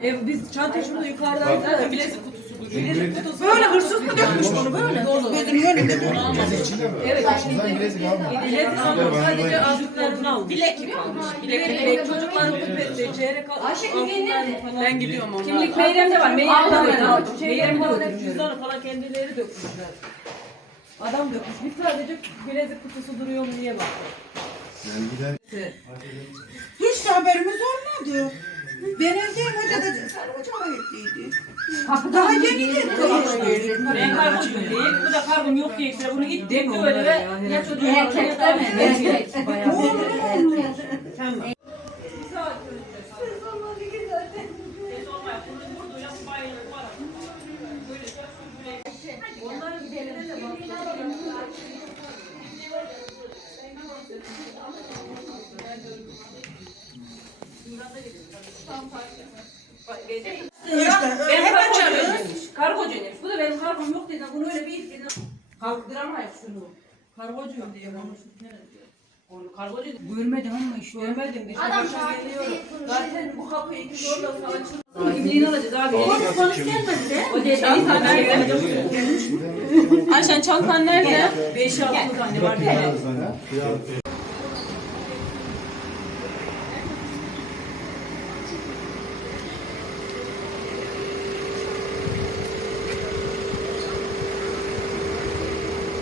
Ev biz çanta şurada yukarıdaydı da bilezik kutusu duruyor. Bilezik kutusu. Böyle hırsız mı dökmüş bunu böyle? Dolu. Gözümün önünde dur. Evet. Bizden bilezik alma. Bilezik almış sadece azlıklarını almış. Bilek gibi olmuş. Bilek bilek çocukların küpesi, çeyrek Ayşe kimliğin nerede? Ben gidiyorum onlara. Kimlik Meyrem'de var. Meyrem'de var. Meyrem falan hep cüzdanı falan kendileri dökmüşler. Adam dökmüş. Bir sadece bilezik kutusu duruyor mu diye bak. Hiç de haberimiz olmadı. Ben evdeyim hoca da sen hocama evdeydi. Daha yeni. Ben kargo göndereyim. Bu da karbon yok diye bunu git de böyle ve ya çocuğu Erkek değil mi? Erkek. Bayağı bir erkek. Ben hemen çağırıyorum. Kargocu herif. Bu da benim kargom yok dedi. Bunu öyle bir itti. Kalktıramayız şunu. Kargocuyum diyor. Nerede diyor? Onu kargocu diyor. Görmedim ama işte. Görmedim. Adam Zaten bu kapıyı iki zorla açıldı. Kimliğini alacağız abi. Polis gelmedi de. O dediği tane Ayşen çantan nerede? 5-6 tane var.